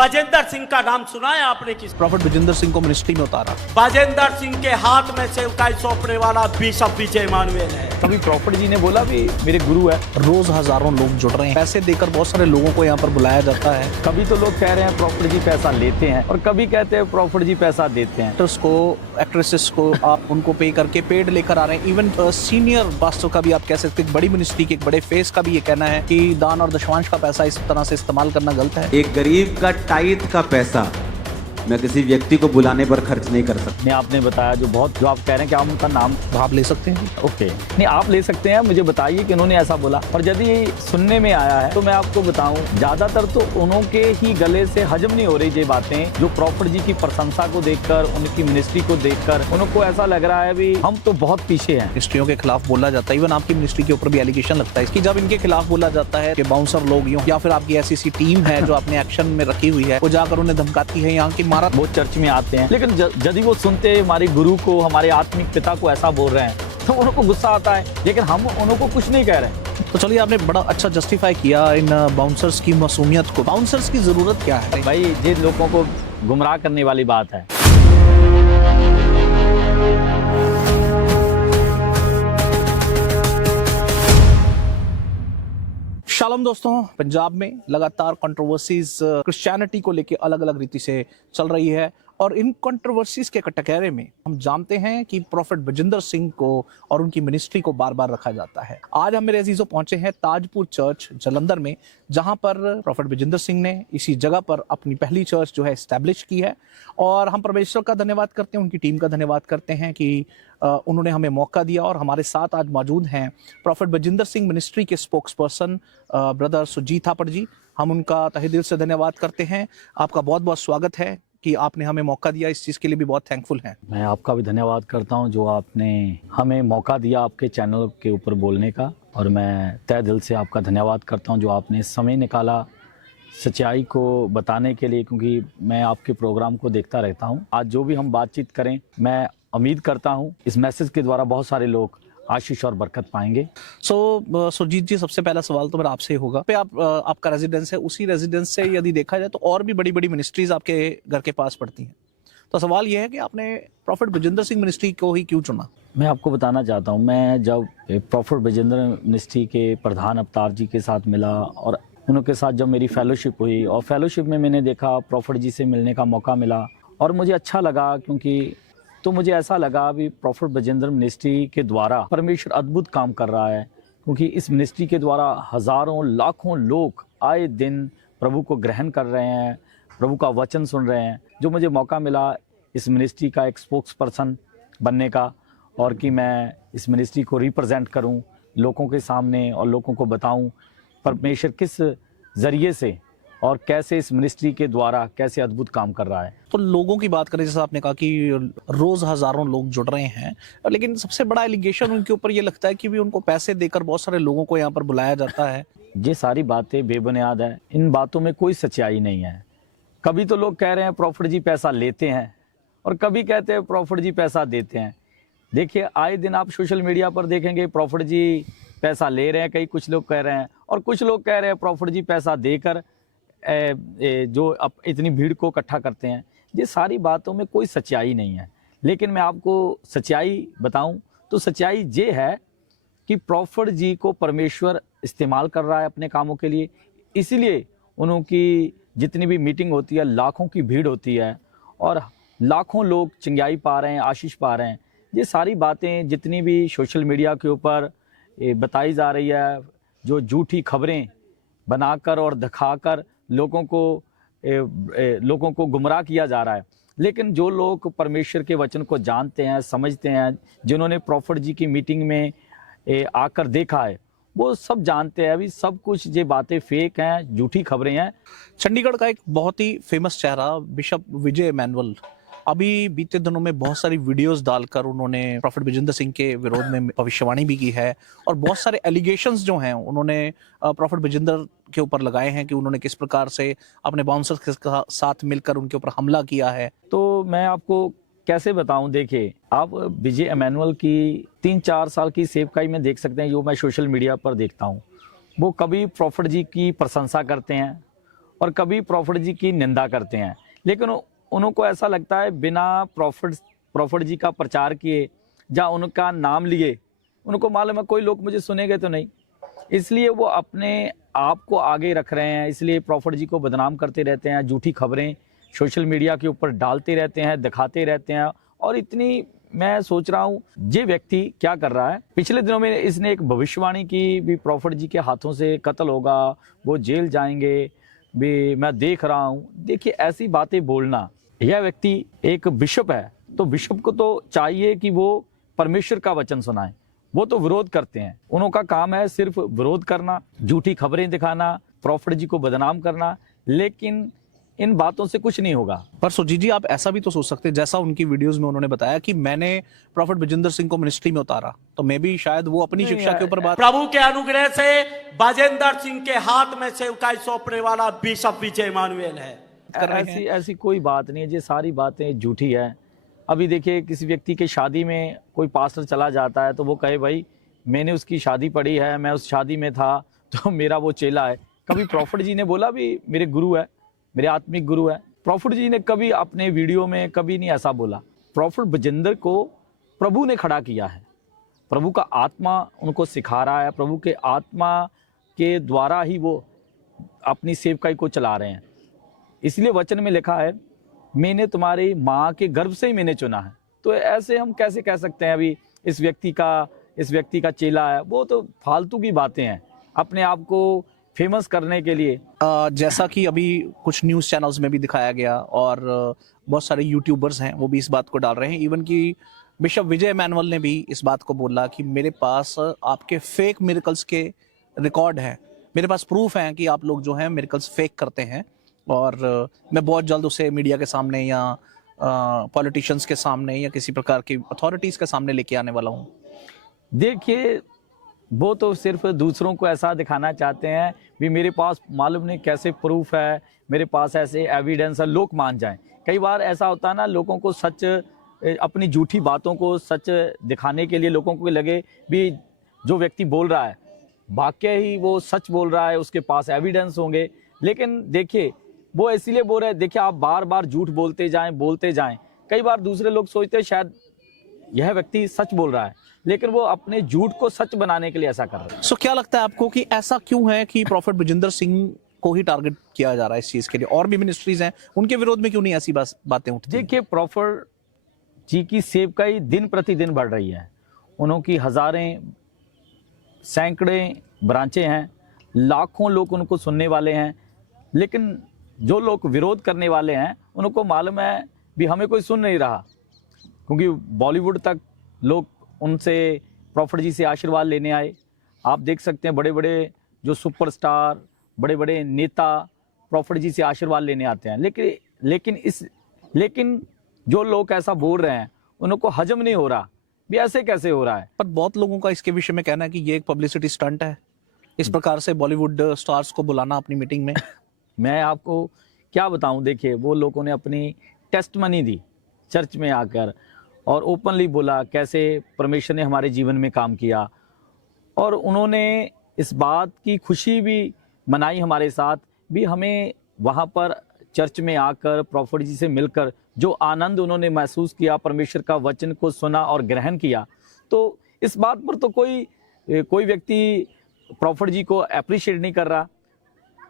बाजेंद्र सिंह का नाम सुना है आपने? किस प्रॉफिट विजेंद्र सिंह को मिनिस्ट्री में उतारा? बाजेंद्र सिंह के हाथ में सेवकाई सौंपने वाला बिशप विजय इमानुएल है। कभी प्रॉफिट जी ने बोला भी मेरे गुरु है। रोज हजारों लोग जुड़ रहे हैं, पैसे देकर बहुत सारे लोगों को यहाँ पर बुलाया जाता है। कभी तो लोग कह रहे हैं प्रॉफिट जी पैसा लेते हैं और कभी कहते हैं प्रॉफिट जी पैसा देते हैं। एक्टर्स को, एक्ट्रेसेस को आप उनको पे करके पेड लेकर आ रहे हैं। इवन सीनियर पास्टर का भी आप कह सकते हैं, बड़ी मिनिस्ट्री के एक बड़े फेस का भी ये कहना है कि दान और दशवांश का पैसा इस तरह से इस्तेमाल करना गलत है। एक गरीब का टाइट का पैसा मैं किसी व्यक्ति को बुलाने पर खर्च नहीं कर सकता। ने आपने बताया जो आप कह रहे हैं कि आप उनका नाम आप ले सकते हैं। ओके, नहीं आप ले सकते हैं, मुझे बताइए कि उन्होंने ऐसा बोला। और यदि सुनने में आया है तो मैं आपको बताऊं, ज्यादातर तो उनके ही गले से हजम नहीं हो रही ये बातें, जो प्रॉफिट जी की प्रशंसा को देखकर, उनकी मिनिस्ट्री को देखकर उनको ऐसा लग रहा है भी हम तो बहुत पीछे हैं। मिनिस्ट्रियों के खिलाफ बोला जाता है, इवन आपकी मिनिस्ट्री के ऊपर भी एलिगेशन लगता है कि जब इनके खिलाफ बोला जाता है कि बाउंसर लोग यूं, या फिर आपकी ऐसी टीम है जो अपने एक्शन में रखी हुई है, वो जाकर उन्हें धमकाती है, यहाँ की मारा वो चर्च में आते हैं, लेकिन यदि वो सुनते हमारे गुरु को, हमारे आत्मिक पिता को ऐसा बोल रहे हैं तो उनको गुस्सा आता है, लेकिन हम उनको कुछ नहीं कह रहे। तो चलिए, आपने बड़ा अच्छा जस्टिफाई किया इन बाउंसर्स की मासूमियत को। बाउंसर्स की जरूरत क्या है भाई? ये लोगों को गुमराह करने वाली बात है। शालोम दोस्तों, पंजाब में लगातार कंट्रोवर्सीज क्रिश्चियनिटी को लेकर अलग अलग रीति से चल रही है, और इन कंट्रोवर्सीज के कटघरे में हम जानते हैं कि प्रॉफिट विजेंद्र सिंह को और उनकी मिनिस्ट्री को बार बार रखा जाता है। आज हम मेरे अजीजों पहुंचे हैं ताजपुर चर्च जलंधर में, जहां पर प्रॉफिट विजेंद्र सिंह ने इसी जगह पर अपनी पहली चर्च जो है एस्टैब्लिश की है। और हम परमेश्वर का धन्यवाद करते हैं, उनकी टीम का धन्यवाद करते हैं कि उन्होंने हमें मौका दिया। और हमारे साथ आज मौजूद हैं प्रॉफिट विजेंद्र सिंह मिनिस्ट्री के स्पोक्स पर्सन ब्रदर सुजीत थापड़ जी। हम उनका तहे दिल से धन्यवाद करते हैं। आपका बहुत बहुत स्वागत है कि आपने हमें मौका दिया, इस चीज़ के लिए भी बहुत थैंकफुल हैं। मैं आपका भी धन्यवाद करता हूं जो आपने हमें मौका दिया आपके चैनल के ऊपर बोलने का, और मैं तहे दिल से आपका धन्यवाद करता हूं जो आपने समय निकाला सच्चाई को बताने के लिए, क्योंकि मैं आपके प्रोग्राम को देखता रहता हूं। आज जो भी हम बातचीत करें, मैं उम्मीद करता हूं इस मैसेज के द्वारा बहुत सारे लोग आशीष और बरकत पाएंगे। सुरजीत जी, सबसे पहला सवाल तो मेरा आपसे होगा, पे आपका रेजिडेंस है, उसी रेजिडेंस से यदि देखा जाए तो और भी बड़ी बड़ी मिनिस्ट्रीज आपके घर के पास पड़ती हैं, तो सवाल यह है कि आपने प्रॉफिट विजेंद्र सिंह मिनिस्ट्री को ही क्यों चुना? मैं आपको बताना चाहता हूं, मैं जब प्रॉफिट विजेंद्र मिनिस्ट्री के प्रधान अवतार जी के साथ मिला और उनके साथ जब मेरी फेलोशिप हुई, और फेलोशिप में मैंने देखा प्रॉफिट जी से मिलने का मौका मिला और मुझे अच्छा लगा, क्योंकि तो मुझे ऐसा लगा भी प्रॉफिट विजेंद्र मिनिस्ट्री के द्वारा परमेश्वर अद्भुत काम कर रहा है, क्योंकि इस मिनिस्ट्री के द्वारा हजारों लाखों लोग आए दिन प्रभु को ग्रहण कर रहे हैं, प्रभु का वचन सुन रहे हैं। जो मुझे मौका मिला इस मिनिस्ट्री का एक स्पोक्स पर्सन बनने का, और कि मैं इस मिनिस्ट्री को रिप्रेजेंट करूं लोगों के सामने और लोगों को बताऊं परमेश्वर किस जरिए से और कैसे इस मिनिस्ट्री के द्वारा कैसे अद्भुत काम कर रहा है। तो लोगों की बात करें, जैसा आपने कहा कि रोज हजारों लोग जुड़ रहे हैं, लेकिन सबसे बड़ा एलिगेशन उनके ऊपर ये लगता है कि भी उनको पैसे देकर बहुत सारे लोगों को यहाँ पर बुलाया जाता है। ये सारी बातें बेबुनियाद है, इन बातों में कोई सच्चाई नहीं है। कभी तो लोग कह रहे हैं प्रॉफिट जी पैसा लेते हैं और कभी कहते हैं प्रॉफिट जी पैसा देते हैं। देखिए, आए दिन आप सोशल मीडिया पर देखेंगे प्रॉफिट जी पैसा ले रहे हैं, कई कुछ लोग कह रहे हैं, और कुछ लोग कह रहे हैं प्रॉफिट जी पैसा देकर जो अब इतनी भीड़ को इकट्ठा करते हैं। ये सारी बातों में कोई सच्चाई नहीं है, लेकिन मैं आपको सच्चाई बताऊं तो सच्चाई ये है कि प्रॉफिट जी को परमेश्वर इस्तेमाल कर रहा है अपने कामों के लिए, इसीलिए उनकी जितनी भी मीटिंग होती है लाखों की भीड़ होती है और लाखों लोग चंगाई पा रहे हैं, आशीष पा रहे हैं। ये सारी बातें जितनी भी सोशल मीडिया के ऊपर बताई जा रही है, जो झूठी खबरें बनाकर और दिखाकर लोगों को गुमराह किया जा रहा है, लेकिन जो लोग परमेश्वर के वचन को जानते हैं, समझते हैं, जिन्होंने प्रॉफिट जी की मीटिंग में आकर देखा है, वो सब जानते हैं अभी सब कुछ ये बातें फेक हैं, झूठी खबरें हैं। चंडीगढ़ का एक बहुत ही फेमस चेहरा बिशप विजय इमानुएल, अभी बीते दिनों में बहुत सारी वीडियोस डालकर उन्होंने प्रॉफिट विजेंद्र सिंह के विरोध में भविष्यवाणी भी की है, और बहुत सारे एलिगेशंस जो हैं उन्होंने प्रॉफिट विजेंद्र के ऊपर लगाए हैं कि उन्होंने किस प्रकार से अपने बाउंसर्स के साथ मिलकर उनके ऊपर हमला किया है। तो मैं आपको कैसे बताऊं, देखिए आप विजय इमानुएल की 3-4 साल की सेवकाई में देख सकते हैं, जो मैं सोशल मीडिया पर देखता हूं, वो कभी प्रॉफिट जी की प्रशंसा करते हैं और कभी प्रॉफिट जी की निंदा करते हैं। लेकिन उनको ऐसा लगता है बिना प्रॉफिट जी का प्रचार किए या उनका नाम लिए, उनको मालूम है कोई लोग मुझे सुनेंगे तो नहीं, इसलिए वो अपने आप को आगे रख रहे हैं। इसलिए प्रॉफिट जी को बदनाम करते रहते हैं, झूठी खबरें सोशल मीडिया के ऊपर डालते रहते हैं, दिखाते रहते हैं। और इतनी मैं सोच रहा हूँ ये व्यक्ति क्या कर रहा है, पिछले दिनों में इसने एक भविष्यवाणी की भी प्रॉफिट जी के हाथों से कत्ल होगा, वो जेल जाएंगे भी, मैं देख रहा हूँ। देखिए ऐसी बातें बोलना, यह व्यक्ति एक बिशप है, तो बिशप को तो चाहिए कि वो परमेश्वर का वचन सुनाए, वो तो विरोध करते हैं। उनका काम है सिर्फ विरोध करना, झूठी खबरें दिखाना, प्रॉफिट जी को बदनाम करना, लेकिन इन बातों से कुछ नहीं होगा। पर सुजीत जी, आप ऐसा भी तो सोच सकते हैं, जैसा उनकी वीडियोस में उन्होंने बताया कि मैंने प्रॉफिट बजिंदर सिंह को मिनिस्ट्री में उतारा, तो मैं भी शायद वो अपनी शिक्षा के ऊपर बात। प्रभु के अनुग्रह से बजेंद्र सिंह के हाथ में सेवकाई सौंपने वाला बिशप विजय इमानुएल है। ऐसी कोई बात नहीं है, ये सारी बातें झूठी है। अभी देखिए किसी व्यक्ति के शादी में कोई पास्टर चला जाता है तो वो कहे भाई मैंने उसकी शादी पढ़ी है, मैं उस शादी में था, तो मेरा वो चेला है। कभी प्रॉफिट जी ने बोला भी मेरे गुरु है, मेरे आत्मिक गुरु है? प्रॉफिट जी ने कभी अपने वीडियो में कभी नहीं ऐसा बोला। प्रॉफिट बजिंदर को प्रभु ने खड़ा किया है, प्रभु का आत्मा उनको सिखा रहा है, प्रभु के आत्मा के द्वारा ही वो अपनी सेवकाई को चला रहे हैं। इसलिए वचन में लिखा है मैंने तुम्हारी माँ के गर्भ से ही मैंने चुना है। तो ऐसे हम कैसे कह सकते हैं अभी इस व्यक्ति का चेला है? वो तो फालतू की बातें हैं, अपने आप को फेमस करने के लिए। जैसा कि अभी कुछ न्यूज़ चैनल्स में भी दिखाया गया और बहुत सारे यूट्यूबर्स हैं वो भी इस बात को डाल रहे हैं, इवन कि बिशप विजय इमानुएल ने भी इस बात को बोला कि मेरे पास आपके फेक मिरेकल्स के रिकॉर्ड हैं, मेरे पास प्रूफ हैं कि आप लोग जो हैं मिरेकल्स फेक करते हैं, और मैं बहुत जल्द उसे मीडिया के सामने या पॉलिटिशियंस के सामने या किसी प्रकार की अथॉरिटीज़ के सामने लेके आने वाला हूँ। देखिए वो तो सिर्फ दूसरों को ऐसा दिखाना चाहते हैं भी मेरे पास मालूम नहीं कैसे प्रूफ है, मेरे पास ऐसे एविडेंस है, लोग मान जाएं। कई बार ऐसा होता है ना, लोगों को सच, अपनी झूठी बातों को सच दिखाने के लिए लोगों को लगे भी जो व्यक्ति बोल रहा है वाकई ही वो सच बोल रहा है, उसके पास एविडेंस होंगे। लेकिन देखिए वो इसीलिए बोल रहे हैं, देखिए आप बार बार झूठ बोलते जाएं। कई बार दूसरे लोग सोचते हैं शायद यह व्यक्ति सच बोल रहा है, लेकिन वो अपने झूठ को सच बनाने के लिए ऐसा कर रहे हैं। सो क्या लगता है आपको कि ऐसा क्यों है कि प्रॉफिट बजिंदर सिंह को ही टारगेट किया जा रहा है इस चीज के लिए? और भी मिनिस्ट्रीज हैं, उनके विरोध में क्यों नहीं ऐसी बातें उठती? देखिए प्रॉफिट जी की सेवकाई दिन प्रतिदिन बढ़ रही है, उनकी हजारें सैकड़े ब्रांचें हैं, लाखों लोग उनको सुनने वाले हैं। लेकिन जो लोग विरोध करने वाले हैं उनको मालूम है भी हमें कोई सुन नहीं रहा, क्योंकि बॉलीवुड तक लोग उनसे प्रॉफिट जी से आशीर्वाद लेने आए। आप देख सकते हैं बड़े बड़े जो सुपरस्टार, बड़े बड़े नेता प्रॉफिट जी से आशीर्वाद लेने आते हैं। लेकिन जो लोग ऐसा बोल रहे हैं उनको हजम नहीं हो रहा भी ऐसे कैसे हो रहा है। पर बहुत लोगों का इसके विषय में कहना है कि ये एक पब्लिसिटी स्टंट है, इस प्रकार से बॉलीवुड स्टार्स को बुलाना अपनी मीटिंग में। मैं आपको क्या बताऊं, देखिए वो लोगों ने अपनी टेस्टमनी दी चर्च में आकर और ओपनली बोला कैसे परमेश्वर ने हमारे जीवन में काम किया, और उन्होंने इस बात की खुशी भी मनाई हमारे साथ भी। हमें वहाँ पर चर्च में आकर प्रॉफिट जी से मिलकर जो आनंद उन्होंने महसूस किया, परमेश्वर का वचन को सुना और ग्रहण किया, तो इस बात पर तो कोई व्यक्ति प्रॉफिट जी को अप्रिशिएट नहीं कर रहा।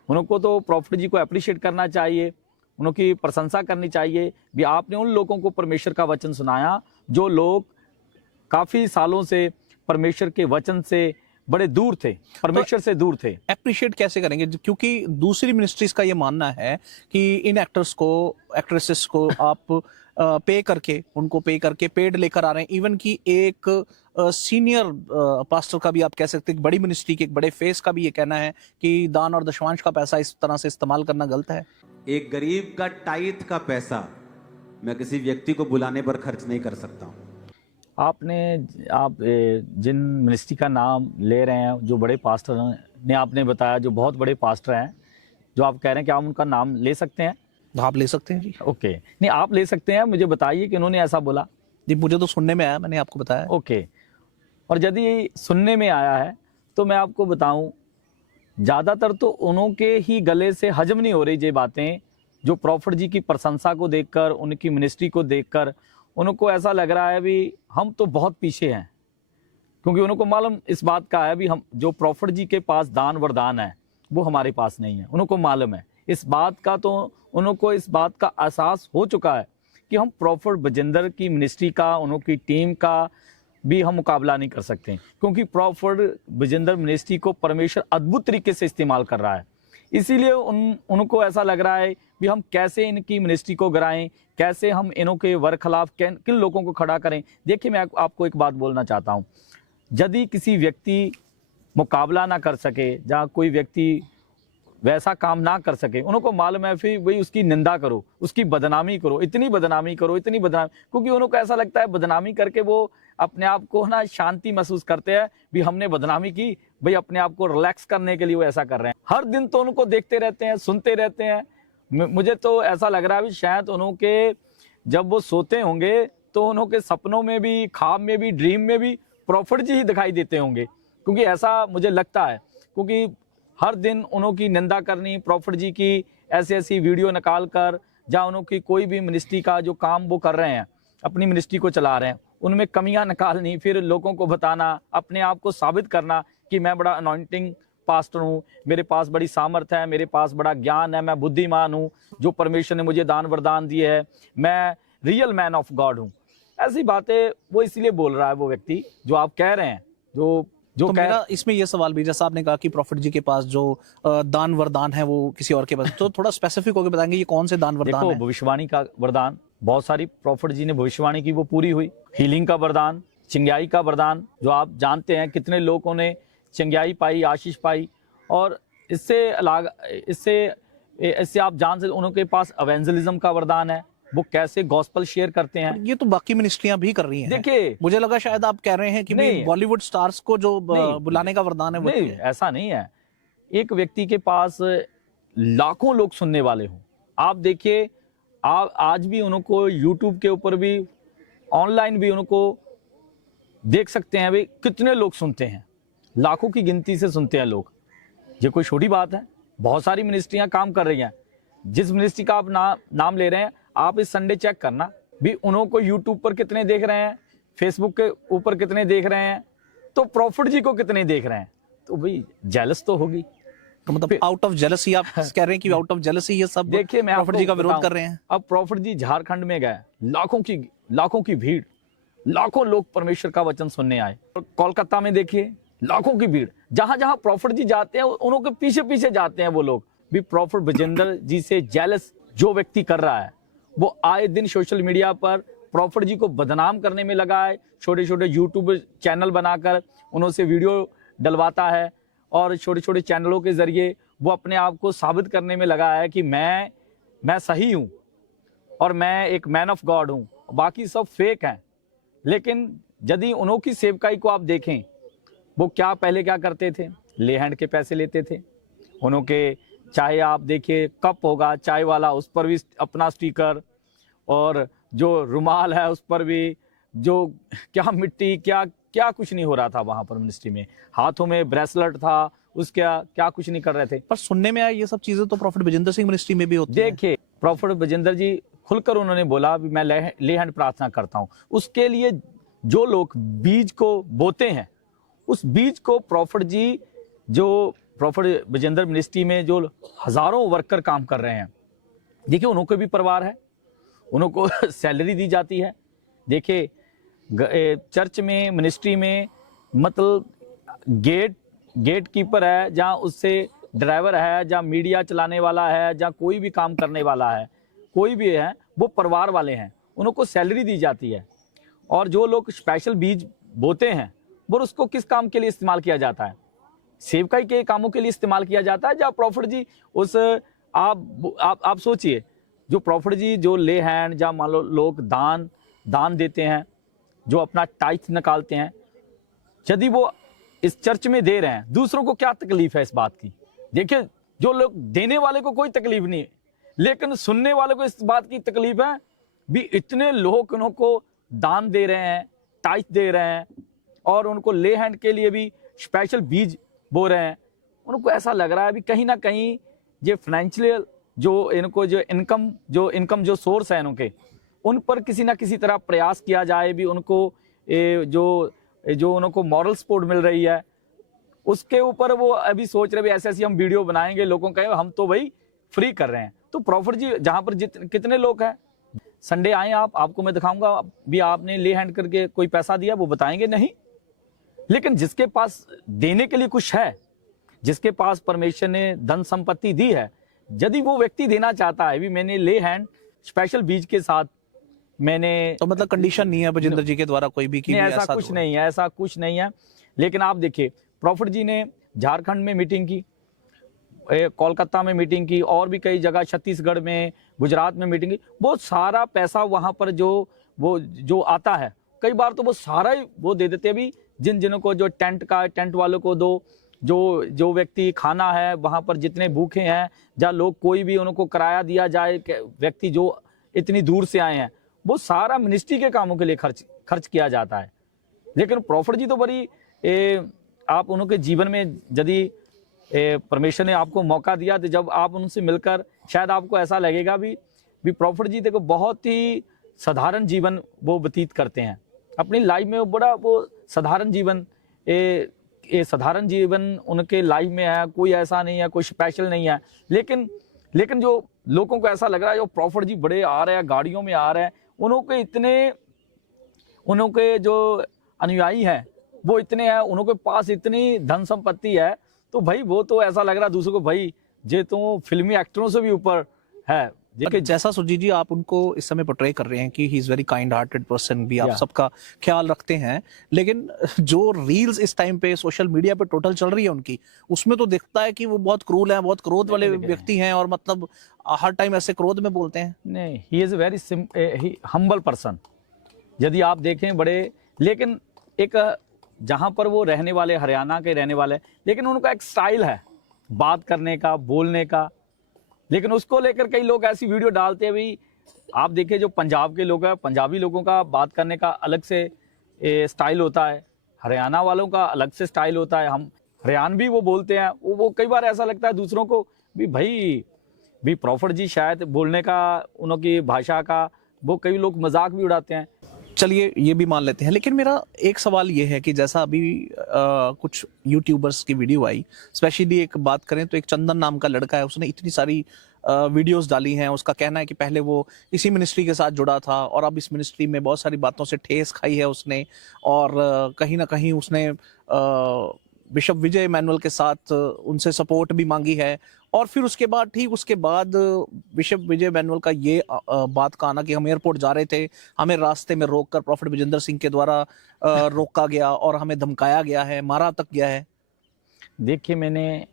उनको तो प्रॉफिट जी को अप्रिशिएट करना चाहिए, उनकी प्रशंसा करनी चाहिए भी आपने उन लोगों को परमेश्वर का वचन सुनाया जो लोग काफ़ी सालों से परमेश्वर के वचन से बड़े दूर थे, परमेश्वर से दूर थे। अप्रिशिएट कैसे करेंगे? क्योंकि दूसरी मिनिस्ट्रीज का ये मानना है कि इन एक्टर्स को, एक्ट्रेसेस को आप उनको पे करके पेड लेकर आ रहे हैं। इवन कि एक सीनियर पास्टर का भी आप कह सकते हैं, बड़ी मिनिस्ट्री के एक बड़े फेस का भी ये कहना है कि दान और दशमांश का पैसा इस तरह से इस्तेमाल करना गलत है। एक गरीब का टाइथ का पैसा मैं किसी व्यक्ति को बुलाने पर खर्च नहीं कर सकता हूँ। आप जिन मिनिस्ट्री का नाम ले रहे हैं, जो बड़े पास्टर ने आपने बताया, जो बहुत बड़े पास्टर हैं, जो आप कह रहे हैं कि आप उनका नाम ले सकते हैं? आप ले सकते हैं जी। ओके, नहीं आप ले सकते हैं, मुझे बताइए कि उन्होंने ऐसा बोला। जी मुझे तो सुनने में आया, मैंने आपको बताया। ओके, और यदि सुनने में आया है तो मैं आपको बताऊं, ज़्यादातर तो उनके ही गले से हजम नहीं हो रही ये बातें, जो प्रॉफिट जी की प्रशंसा को देखकर, उनकी मिनिस्ट्री को देखकर उनको ऐसा लग रहा है भी हम तो बहुत पीछे हैं, क्योंकि उनको मालूम इस बात का है भी हम जो प्रॉफिट जी के पास दान वरदान है वो हमारे पास नहीं है। उनको मालूम है इस बात का, तो उनको इस बात का एहसास हो चुका है कि हम प्रॉफिट बजिंदर की मिनिस्ट्री का, उनकी टीम का भी हम मुकाबला नहीं कर सकते, क्योंकि प्रॉफिट बजिंदर मिनिस्ट्री को परमेश्वर अद्भुत तरीके से इस्तेमाल कर रहा है। इसीलिए उनको ऐसा लग रहा है कि हम कैसे इनकी मिनिस्ट्री को गिराएं, कैसे हम इनों के खिलाफ किन लोगों को खड़ा करें। देखिए, मैं आपको एक बात बोलना चाहता हूँ, यदि किसी व्यक्ति मुकाबला ना कर सके, जहाँ कोई व्यक्ति वैसा काम ना कर सके, उनको मालूम है फिर वही उसकी निंदा करो, उसकी बदनामी करो, इतनी बदनामी करो, इतनी बदनामी, क्योंकि उनको ऐसा लगता है बदनामी करके वो अपने आप को ना शांति महसूस करते हैं भी हमने बदनामी की, भाई अपने आप को रिलैक्स करने के लिए वो ऐसा कर रहे हैं। हर दिन तो उनको देखते रहते हैं, सुनते रहते हैं। मुझे तो ऐसा लग रहा है भी शायद उनके जब वो सोते होंगे तो उनके सपनों में भी, ख्वाब में भी, ड्रीम में भी प्रॉफिट जी ही दिखाई देते होंगे, क्योंकि ऐसा मुझे लगता है। क्योंकि हर दिन उनकी निंदा करनी, प्रॉफिट जी की ऐसी ऐसी वीडियो निकाल कर, जहाँ उनकी कोई भी मिनिस्ट्री का जो काम वो कर रहे हैं, अपनी मिनिस्ट्री को चला रहे हैं, उनमें कमियां निकालनी, फिर लोगों को बताना, अपने आप को साबित करना कि मैं बड़ा अनॉइंटिंग पास्टर हूँ, मेरे पास बड़ी सामर्थ है, मेरे पास बड़ा ज्ञान है, मैं बुद्धिमान हूँ, जो परमेश्वर ने मुझे दान वरदान दिए है, मैं रियल मैन ऑफ गॉड हूँ। ऐसी बातें वो इसलिए बोल रहा है वो व्यक्ति जो आप कह रहे हैं। तो मेरा इसमें ये सवाल भी, जैसा आपने कहा कि प्रॉफिट जी के पास जो दान वरदान है वो किसी और के पास, तो थोड़ा स्पेसिफिक होकर बताएंगे ये कौन से दान वरदान है? भविष्यवाणी का वरदान बहुत सारी प्रॉफिट जी ने भविष्यवाणी की, वो पूरी हुई। हीलिंग का वरदान, चिंगाई का वरदान, जो आप जानते हैं कितने लोगों ने चिंगाई पाई, आशीष पाई। और इससे आप जान सकते उनके पास एवेंजलिज्म का वरदान है, वो कैसे गॉस्पल शेयर करते हैं। ये तो बाकी मिनिस्ट्रियां भी कर रही हैं। देखिए, मुझे लगा शायद आप कह रहे हैं कि बॉलीवुड स्टार्स को जो बुलाने का वरदान है वो नहीं, ऐसा नहीं है। एक व्यक्ति के पास लाखों लोग सुनने वाले हों, आप देखिए, आप आज भी उनको यूट्यूब के ऊपर भी, ऑनलाइन भी उनको देख सकते हैं भाई कितने लोग सुनते हैं, लाखों की गिनती से सुनते हैं लोग। ये कोई छोटी बात है। बहुत सारी मिनिस्ट्रियां काम कर रही हैं। जिस मिनिस्ट्री का आप नाम ले रहे हैं, आप इस संडे चेक करना भी उनको यूट्यूब पर कितने देख रहे हैं, फेसबुक के ऊपर कितने देख रहे हैं, तो प्रॉफिट जी को कितने देख रहे हैं। तो भाई जेलस तो होगी। तो मतलब आउट ऑफ जेलसी आप कह रहे हैं कि आउट ऑफ जेलसी ये सब देखिए, मैं प्रॉफिट जी का विरोध कर रहे हैं। अब प्रॉफिट जी झारखंड में गए, लाखों की भीड़, लाखों लोग परमेश्वर का वचन सुनने आए। और कोलकाता में देखिए लाखों की भीड़, जहां जहां प्रॉफिट जी जाते हैं उनके पीछे पीछे जाते हैं वो लोग भी। प्रॉफिट बजिंदर जी से जेलस जो व्यक्ति कर रहा है, वो आए दिन सोशल मीडिया पर प्रॉफिट जी को बदनाम करने में लगा है। छोटे छोटे यूट्यूब चैनल बनाकर उनसे वीडियो डलवाता है, और छोटे छोटे चैनलों के जरिए वो अपने आप को साबित करने में लगा है कि मैं सही हूँ और मैं एक मैन ऑफ गॉड हूँ, बाकी सब फेक हैं। लेकिन यदि उनकी सेवकाई को आप देखें, वो पहले क्या करते थे, ले हैंड के पैसे लेते थे। उनके चाहे आप देखिए कप होगा चाय वाला, उस पर भी अपना स्टिकर, और जो रुमाल है उस पर भी, जो क्या मिट्टी क्या कुछ नहीं हो रहा था वहां पर मिनिस्ट्री में। हाथों में ब्रेसलेट था, उसका क्या कुछ नहीं कर रहे थे। पर सुनने में आया ये सब चीजें तो प्रॉफिट बजिंदर सिंह मिनिस्ट्री में भी होती है। देखिए, प्रॉफिट बजिंदर जी खुलकर उन्होंने बोला भी मैं ले हैंड प्रार्थना करता हूं। उसके लिए जो लोग बीज को बोते हैं, उस बीज को प्रॉफिट जी, जो प्रॉफिट बजिंदर मिनिस्ट्री में जो हजारों वर्कर काम कर रहे हैं, देखिए उनको भी परिवार है, उनको सैलरी दी जाती है। देखिए चर्च में, मिनिस्ट्री में, मतलब गेट कीपर है, जहाँ उससे ड्राइवर है, जहाँ मीडिया चलाने वाला है, जहाँ कोई भी काम करने वाला है, कोई भी है, वो परिवार वाले हैं, उनको सैलरी दी जाती है। और जो लोग स्पेशल बीज बोते हैं, वो उसको किस काम के लिए इस्तेमाल किया जाता है? सेवकाई के कामों के लिए इस्तेमाल किया जाता है। जहाँ प्रॉफिट जी उस आप सोचिए, जो प्रॉफिट जी जो ले हैंड, जहाँ मान लो लोग दान देते हैं, जो अपना टाइथ निकालते हैं, यदि वो इस चर्च में दे रहे हैं, दूसरों को क्या तकलीफ है इस बात की? देखिए, जो लोग देने वाले को कोई तकलीफ नहीं, लेकिन सुनने वाले को इस बात की तकलीफ है भी इतने लोग उनको दान दे रहे हैं, टाइथ दे रहे हैं, और उनको ले हैंड के लिए भी स्पेशल बीज बो रहे हैं। उनको ऐसा लग रहा है अभी कहीं ना कहीं ये फाइनेंशियल जो इनको जो इनकम जो सोर्स है उनके, उन पर किसी ना किसी तरह प्रयास किया जाए भी, उनको जो उनको मॉरल सपोर्ट मिल रही है उसके ऊपर वो अभी सोच रहे भी ऐसे ऐसी हम वीडियो बनाएंगे, लोगों कहे हम तो भाई फ्री कर रहे हैं। तो प्रॉफिट जी जहां पर कितने लोग हैं, संडे आए आपको मैं दिखाऊंगा भी आपने ले हैंड करके कोई पैसा दिया, वो बताएंगे नहीं। लेकिन जिसके पास देने के लिए कुछ है, जिसके पास परमेश्वर ने धन संपत्ति दी है, यदि वो व्यक्ति देना चाहता है भी मैंने ले हैंड स्पेशल बीज के साथ मैंने, तो मतलब कंडीशन नहीं है बजिंदर जी के द्वारा कोई भी कि ऐसा कुछ नहीं है, ऐसा कुछ नहीं है। लेकिन आप देखिए प्रॉफिट जी ने झारखंड में मीटिंग की, कोलकाता में मीटिंग की, और भी कई जगह छत्तीसगढ़ में, गुजरात में मीटिंग की। बहुत सारा पैसा वहां पर जो आता है, कई बार तो वो सारा ही वो दे देते हैं भी जिन को जो टेंट वालों को दो, जो व्यक्ति खाना है वहां पर जितने भूखे हैं, या लोग कोई भी उनको किराया दिया जाए, व्यक्ति जो इतनी दूर से आए हैं, वो सारा मिनिस्ट्री के कामों के लिए खर्च किया जाता है। लेकिन प्रॉफिट जी तो बड़ी आप उनके जीवन में यदि परमेश्वर ने आपको मौका दिया तो जब आप उनसे मिलकर शायद आपको ऐसा लगेगा भी प्रॉफिट जी देखो बहुत ही साधारण जीवन वो व्यतीत करते हैं अपनी लाइफ में, वो बड़ा वो साधारण जीवन साधारण जीवन उनके लाइफ में है, कोई ऐसा नहीं है, कोई स्पेशल नहीं है। लेकिन जो लोगों को ऐसा लग रहा है जो प्रॉफिट जी बड़े आ रहे हैं, गाड़ियों में आ रहे हैं, उनके जो अनुयायी हैं वो इतने हैं, उनके पास इतनी धन संपत्ति है, तो भाई वो तो ऐसा लग रहा है दूसरों को भाई ये तो फिल्मी एक्टरों से भी ऊपर है। देखिए जैसा सुरजीत जी आप उनको इस समय पोर्ट्रे कर रहे हैं कि he is very kind hearted person, भी आप सबका ख्याल रखते हैं, लेकिन जो रील्स इस टाइम पे सोशल मीडिया पे टोटल चल रही है उनकी, उसमें तो दिखता है कि वो बहुत क्रूल हैं, बहुत क्रोध वाले व्यक्ति हैं, और मतलब हर टाइम ऐसे क्रोध में बोलते हैं। नहीं, he is a very humble person यदि आप देखें, बड़े, लेकिन एक जहां पर वो रहने वाले, हरियाणा के रहने वाले, लेकिन उनका एक स्टाइल है बात करने का, बोलने का, लेकिन उसको लेकर कई लोग ऐसी वीडियो डालते हैं। भी आप देखिए जो पंजाब के लोग हैं, पंजाबी लोगों का बात करने का अलग से स्टाइल होता है, हरियाणा वालों का अलग से स्टाइल होता है, हम हरियाणवी वो बोलते हैं, वो कई बार ऐसा लगता है दूसरों को भी प्रॉफिट जी शायद बोलने का, उनकी भाषा का वो कई लोग मजाक भी उड़ाते हैं। चलिए ये भी मान लेते हैं, लेकिन मेरा एक सवाल ये है कि जैसा अभी कुछ यूट्यूबर्स की वीडियो आई, स्पेशली एक बात करें तो एक चंदन नाम का लड़का है, उसने इतनी सारी वीडियोस डाली हैं। उसका कहना है कि पहले वो इसी मिनिस्ट्री के साथ जुड़ा था और अब इस मिनिस्ट्री में बहुत सारी बातों से ठेस खाई है उसने, और कहीं ना कहीं उसने बिशप विजय मैनुअल के साथ उनसे सपोर्ट भी मांगी है, और फिर उसके बाद बिशप विजय मैनुअल का ये बात का आना कि हम एयरपोर्ट जा रहे थे, हमें रास्ते में रोककर प्रॉफिट बजिंदर सिंह के द्वारा रोका गया और हमें धमकाया गया है, मारा तक गया है। देखिए मैंने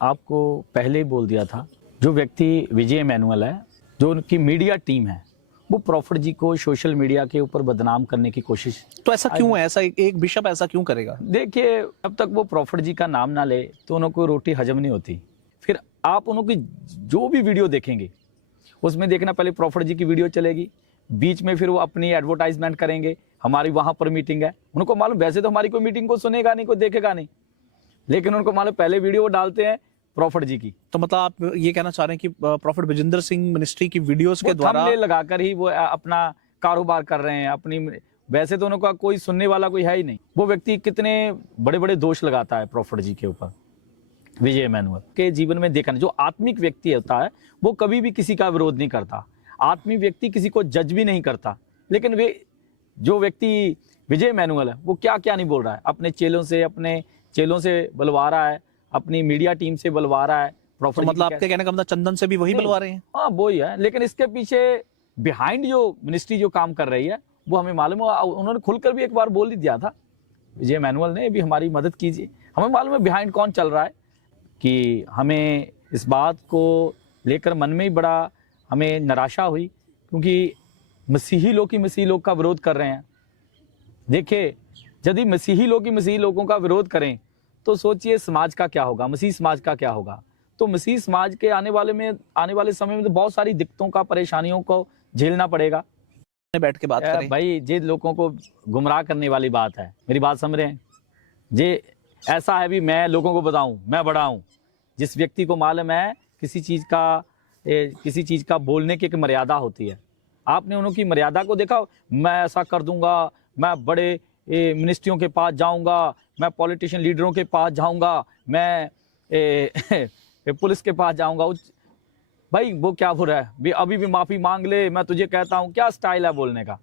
आपको पहले ही बोल दिया था, जो व्यक्ति विजय मैनुअल है, जो उनकी मीडिया टीम है, वो प्रॉफिट जी को सोशल मीडिया के ऊपर बदनाम करने की कोशिश। तो ऐसा क्यों है? ऐसा एक बिशप ऐसा क्यों करेगा? देखिए जब तक वो प्रॉफिट जी का नाम ना ले तो उनको रोटी हजम नहीं होती। फिर आप उनकी जो भी वीडियो देखेंगे उसमें देखना, पहले प्रॉफिट जी की वीडियो चलेगी, बीच में फिर वो अपनी एडवर्टाइजमेंट करेंगे, हमारी वहां पर मीटिंग है। उनको मालूम वैसे तो हमारी कोई मीटिंग को सुनेगा नहीं, कोई देखेगा नहीं, लेकिन उनको मालूम पहले वीडियो डालते हैं प्रॉफिट जी की। तो मतलब आप ये कहना चाह रहे हैं कि प्रॉफिट बजिंदर सिंह मिनिस्ट्री की वीडियोस के द्वारा थंबनेल लगाकर ही वो अपना कारोबार कर रहे हैं अपनी। वैसे तो उनका कोई सुनने वाला कोई है ही नहीं। वो व्यक्ति कितने बड़े बड़े दोष लगाता है प्रॉफिट जी के ऊपर। विजय मैनुअल के जीवन में देखा, जो आत्मिक व्यक्ति होता है वो कभी भी किसी का विरोध नहीं करता, आत्मिक व्यक्ति किसी को जज भी नहीं करता। लेकिन वे जो व्यक्ति विजय मैनुअल है वो क्या क्या नहीं बोल रहा है, अपने चेलों से बुलवा रहा है, अपनी मीडिया टीम से बुलवा रहा है। तो मतलब आपके कहने का मतलब चंदन से भी वही बुलवा रहे हैं? हाँ वही है, लेकिन इसके पीछे बिहाइंड जो मिनिस्ट्री जो काम कर रही है वो हमें मालूम है। उन्होंने खुलकर भी एक बार बोल ही दिया था विजय मैनुअल ने भी, हमारी मदद कीजिए। हमें मालूम है बिहाइंड कौन चल रहा है, कि हमें इस बात को लेकर मन में ही बड़ा हमें निराशा हुई, क्योंकि मसीही लोग का विरोध कर रहे हैं। देखिए यदि मसीही लोगों का विरोध करें तो सोचिए समाज का क्या होगा, मसीह समाज का क्या होगा। तो मसीह समाज के आने वाले समय में तो बहुत सारी दिक्कतों का, परेशानियों को झेलना पड़ेगा। बैठ के बात करें भाई, ये लोगों को गुमराह करने वाली बात है, मेरी बात समझ रहे हैं। ये ऐसा है भी मैं लोगों को बताऊं मैं बड़ा हूं, जिस व्यक्ति को मालूम है किसी चीज़ का बोलने की एक मर्यादा होती है। आपने उनकी मर्यादा को देखा, मैं ऐसा कर दूंगा, मैं बड़े मिनिस्ट्रियों के पास जाऊंगा, मैं पॉलिटिशियन लीडरों के पास जाऊंगा, मैं पुलिस के पास जाऊंगा। भाई वो क्या हो रहा है, भी अभी भी माफ़ी मांग ले, मैं तुझे कहता हूँ। क्या स्टाइल है बोलने का?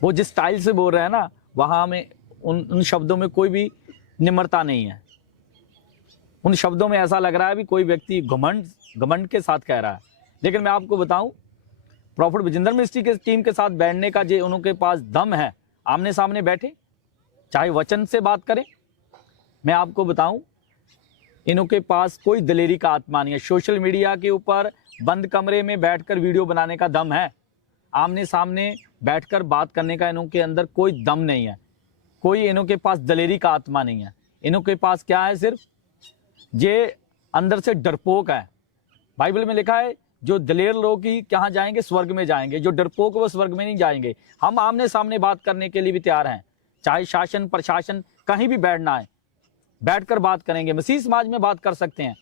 वो जिस स्टाइल से बोल रहे हैं ना, वहाँ में उन शब्दों में कोई भी निम्रता नहीं है। उन शब्दों में ऐसा लग रहा है भी कोई व्यक्ति घमंड के साथ कह रहा है। लेकिन मैं आपको बताऊं, प्रॉफिट विजेंद्र मिनिस्ट्री के टीम के साथ बैठने का जो उनके पास दम है, आमने सामने बैठे, चाहे वचन से बात करें, मैं आपको बताऊं इनके पास कोई दलेरी का आत्मा नहीं है। सोशल मीडिया के ऊपर बंद कमरे में बैठकर वीडियो बनाने का दम है, आमने सामने बैठकर बात करने का इनके अंदर कोई दम नहीं है। कोई इनके पास दलेरी का आत्मा नहीं है। इनके पास क्या है, सिर्फ ये अंदर से डरपोक है। बाइबल में लिखा है, जो दलेर लोग ही कहाँ जाएंगे, स्वर्ग में जाएंगे। जो डरपोक वो स्वर्ग में नहीं जाएंगे। हम आमने सामने बात करने के लिए भी तैयार हैं, चाहे शासन प्रशासन कहीं भी बैठना है, बैठकर बात करेंगे। मसीह समाज में बात कर सकते हैं।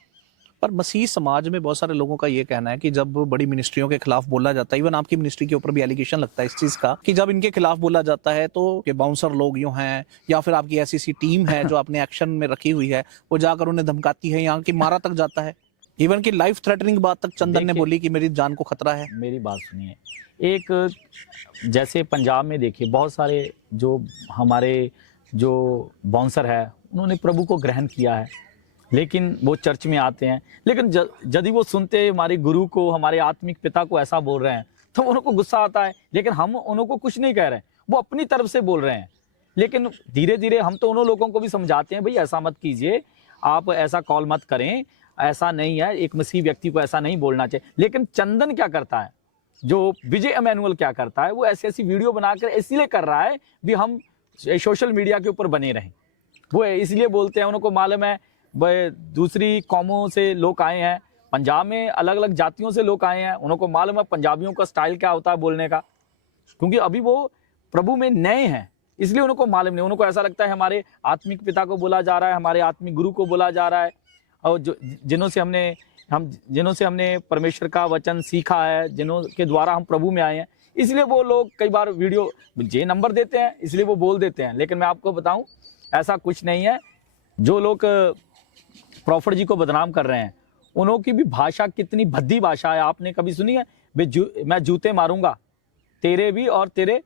पर मसीह समाज में बहुत सारे लोगों का ये कहना है कि जब बड़ी मिनिस्ट्रियों के खिलाफ बोला जाता है, इवन आपकी मिनिस्ट्री के ऊपर भी एलिगेशन लगता है इस चीज का, कि जब इनके खिलाफ बोला जाता है तो कि बाउंसर लोग यूं हैं, या फिर आपकी ऐसी टीम है जो अपने एक्शन में रखी हुई है, वो जाकर उन्हें धमकाती है, यहाँ की मारा तक जाता है। इवन की लाइफ थ्रेटनिंग बात तक चंदन ने बोली कि मेरी जान को खतरा है। मेरी बात सुनिए, एक जैसे पंजाब में देखिए, बहुत सारे जो हमारे जो बाउंसर है उन्होंने प्रभु को ग्रहण किया है, लेकिन वो चर्च में आते हैं, लेकिन यदि वो सुनते हमारे गुरु को, हमारे आत्मिक पिता को ऐसा बोल रहे हैं तो उनको गुस्सा आता है। लेकिन हम उनको कुछ नहीं कह रहे हैं, वो अपनी तरफ से बोल रहे हैं। लेकिन धीरे धीरे हम तो उन लोगों को भी समझाते हैं, भाई ऐसा मत कीजिए, आप ऐसा कॉल मत करें, ऐसा नहीं है, एक मसीह व्यक्ति को ऐसा नहीं बोलना चाहिए। लेकिन चंदन क्या करता है, जो विजय इमैनुअल क्या करता है, वो ऐसी ऐसी वीडियो बनाकर इसलिए कर रहा है भी हम सोशल मीडिया के ऊपर बने रहें। वो इसलिए बोलते हैं, उनको मालूम है वह दूसरी कौमों से लोग आए हैं, पंजाब में अलग अलग जातियों से लोग आए हैं, उनको मालूम है पंजाबियों का स्टाइल क्या होता है बोलने का, क्योंकि अभी वो प्रभु में नए हैं, इसलिए उनको मालूम नहीं। उनको ऐसा लगता है हमारे आत्मिक पिता को बोला जा रहा है, हमारे आत्मिक गुरु को बोला जा रहा है, और जिन्हों से हमने परमेश्वर का वचन सीखा है, जिन्हों के द्वारा हम प्रभु में आए हैं, इसलिए वो लोग कई बार वीडियो जे नंबर देते हैं, इसलिए वो बोल देते हैं। लेकिन मैं आपको बताऊं, ऐसा कुछ नहीं है। जो लोग प्रॉफिट जी को बदनाम कर रहे हैं, उनकी भी भाषा कितनी भद्दी भाषा है, आपने कभी सुनी है? मैं जूते मारूंगा तेरे भी और तेरे